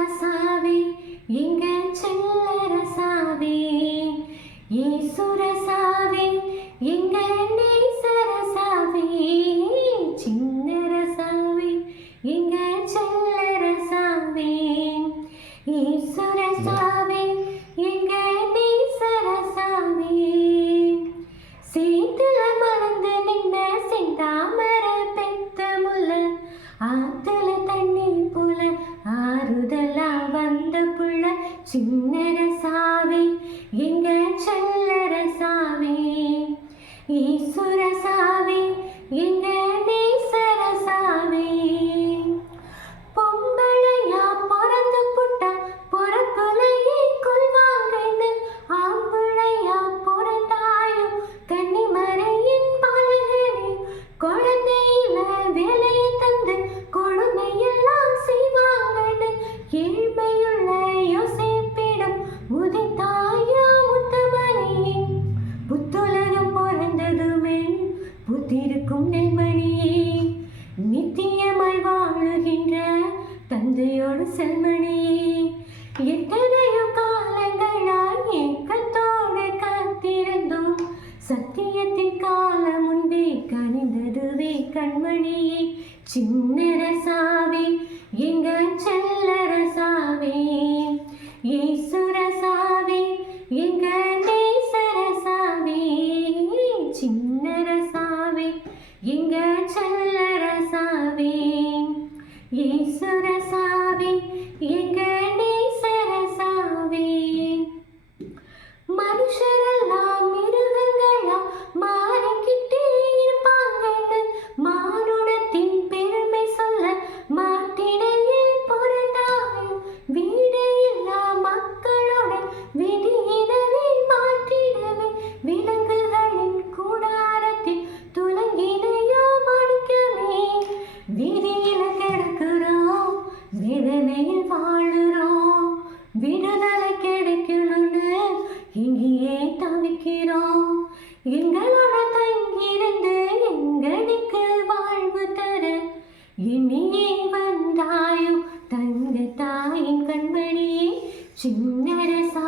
ரசாவே எங்க செல்ல ரசாவே ஏசு ரசாவே எங்க நேச ரசாவே சின்ன ரசாவே எங்க செல்ல ரசாவே ஏசு ரசாவே எங்க நேச ரசாவே சேத்துல மறந்து நின்ன சிந்தாம சின்னரசாவே எங்க செல்லரசாவே ஈஸ்வரசாவே எங்க நேசரசாவே பொம்பளையா பிறந்து புட்டா பொறப்புலையே கொள்வாங்கன்னு ஆம்பளையா பிறந்தாயும் கன்னிமரையின் பாலகனே குழந்தையில வேலை தந்தையோடு செல்மணியே எத்தனையோ காலங்களாய் ஏக்கத்தோடு காத்திருந்தோம். சத்தியத்தின் காலம் முன்பே கனிந்ததுவே கண்மணியே சின்னரசாவே எங்க செல்ல செல்லரசாவே ஈசுரசாவே எங்க நேசரசாவே சின்னரசாவே எங்க செல்ல ஈசுரசாவே எங்க நேசரசாவே மனுஷரெல்லாம் மிருகங்களா மாறிக்கிட்டே இருப்பாங்கன்னு மானுடத்தின் பெருமை சொல்ல மாட்டிடையில் பிறந்தாயும் வீடு இல்லா மக்களோட விதியினரை மாற்றிடவே விலங்குகளின் கூடாரத்தில் துலங்கினையோ மடிக்கவே எங்களோட தங்கியிருந்து எங்களுக்கு வாழ்வு தர இனியே வந்தாயோ தங்க தாயின் கண்மணியே சின்னரசா